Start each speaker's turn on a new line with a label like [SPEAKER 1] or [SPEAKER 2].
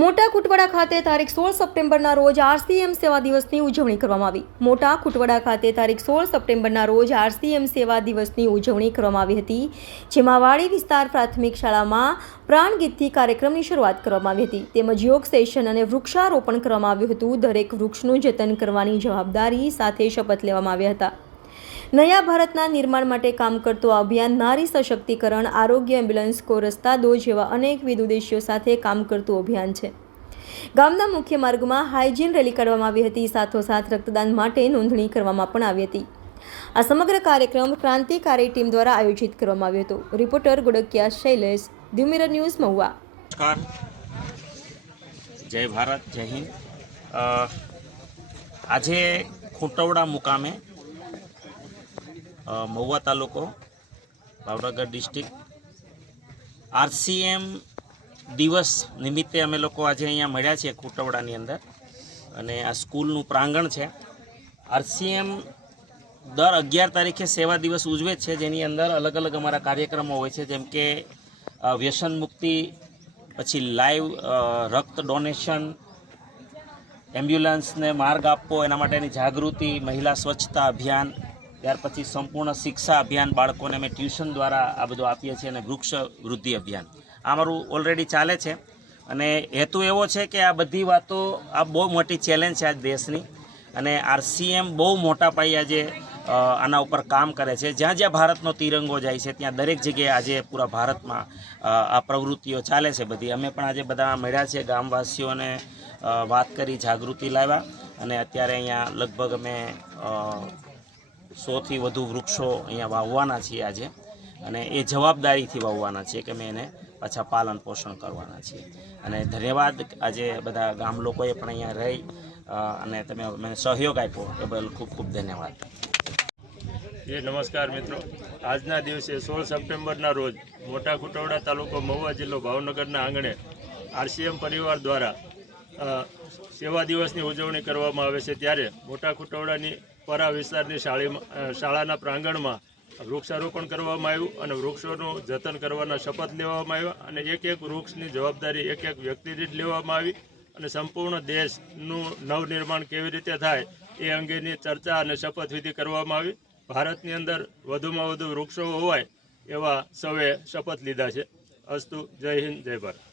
[SPEAKER 1] મોટા કુટવાડા ખાતે તારીખ સોળ સપ્ટેમ્બરના રોજ આરસીએમ સેવા દિવસની ઉજવણી કરવામાં આવી. મોટા કુટવાડા ખાતે તારીખ સોળ સપ્ટેમ્બરના રોજ આરસીએમ સેવા દિવસની ઉજવણી કરવામાં આવી હતી, જેમાં વાડી વિસ્તાર પ્રાથમિક શાળામાં પ્રાણગીતથી કાર્યક્રમની શરૂઆત કરવામાં આવી હતી. તેમજ યોગ સેશન અને વૃક્ષારોપણ કરવામાં આવ્યું હતું. દરેક વૃક્ષનું જતન કરવાની જવાબદારી સાથે શપથ લેવામાં આવ્યા હતા. નયા ભારતના નિર્માણ માટે કામ કરતો આ અભિયાન નારી સશક્તિકરણ, આરોગ્ય એમ્બ્યુલન્સ કો રસ્તા દો જેવા અનેકવિધ ઉદ્દેશ્યો સાથે કામ કરતું અભિયાન છે. ગામના મુખ્ય માર્ગમાં હાઇજીન રેલી કાઢવામાં આવી હતી. સાથોસાથ રક્તદાન માટે નોંધણી કરવામાં પણ આવી હતી. આ સમગ્ર કાર્યક્રમ ક્રાંતિકારી ટીમ દ્વારા આયોજિત કરવામાં આવ્યો હતો. Reporter Gudkiya Shailesh the mirror news Mahuva.
[SPEAKER 2] જય ભારત, જય હિન્દ. આજે ખોટવડા મુકામે મહુવા તાલુકો પાવડાગઢ ડિસ્ટ્રિક્ટ આરસીએમ દિવસ નિમિત્તે અમે લોકો આજે અહીંયા મળ્યા છીએ કુટવડાની અંદર. અને આ સ્કૂલનું પ્રાંગણ છે. આરસીએમ દર અગિયાર તારીખે સેવા દિવસ ઉજવે છે, જેની અંદર અલગ અલગ અમારા કાર્યક્રમો હોય છે, જેમ કે વ્યસન મુક્તિ, પછી લાઈવ રક્ત ડોનેશન, એમ્બ્યુલન્સને માર્ગ આપવો, એના માટેની જાગૃતિ, મહિલા સ્વચ્છતા અભિયાન ત્યાર પછી સંપૂર્ણ શિક્ષા અભિયાન બાળકોને અમે ટ્યુશન દ્વારા આ બધું આપીએ છીએ અને વૃક્ષ વૃદ્ધિ અભિયાન. આ મારું ઓલરેડી ચાલે છે અને હેતુ એવો છે કે આ બધી વાતો, આ બહુ મોટી ચેલેન્જ છે આજ દેશની અને આરસીએમ બહુ મોટા પાયે આજે આના ઉપર કામ કરે છે. જ્યાં જ્યાં ભારતનો તિરંગો જાય છે, ત્યાં દરેક જગ્યાએ આજે પૂરા ભારતમાં આ પ્રવૃત્તિઓ ચાલે છે બધી. અમે પણ આજે બધા મળ્યા છે ગામવાસીઓને વાત કરી, જાગૃતિ લાવ્યા અને અત્યારે અહીંયા લગભગ અમે સોથી વધુ વૃક્ષો અહીંયા વાવવાના છીએ આજે. અને એ જવાબદારીથી વાવવાના છીએ કે મેં એને પાછા પાલન પોષણ કરવાના છીએ. અને ધન્યવાદ આજે બધા ગામ લોકોએ પણ અહીંયા રહી અને તમે મને સહયોગ આપ્યો એ બદલ ખૂબ ખૂબ ધન્યવાદ.
[SPEAKER 3] એ નમસ્કાર મિત્રો. આજના દિવસે સોળ સપ્ટેમ્બરના રોજ મોટા કુટવડા તાલુકો મહુવા જિલ્લો ભાવનગરના આંગણે આરસીએમ પરિવાર દ્વારા સેવા દિવસની ઉજવણી કરવામાં આવે છે ત્યારે મોટા ખુટવડાની પરા વિસ્તારની શાળીમાં શાળાના પ્રાંગણમાં વૃક્ષારોપણ કરવામાં આવ્યું અને વૃક્ષોનું જતન કરવાના શપથ લેવામાં આવ્યા અને એક એક વૃક્ષની જવાબદારી એક એક વ્યક્તિ દીઠ લેવામાં આવી અને સંપૂર્ણ દેશનું નવનિર્માણ કેવી રીતે થાય એ અંગેની ચર્ચા અને શપથવિધિ કરવામાં આવી. ભારતની અંદર વધુમાં વધુ વૃક્ષો હોવાય એવા સૌએ શપથ લીધા છે. અસ્તુ, જય હિન્દ, જય ભારત.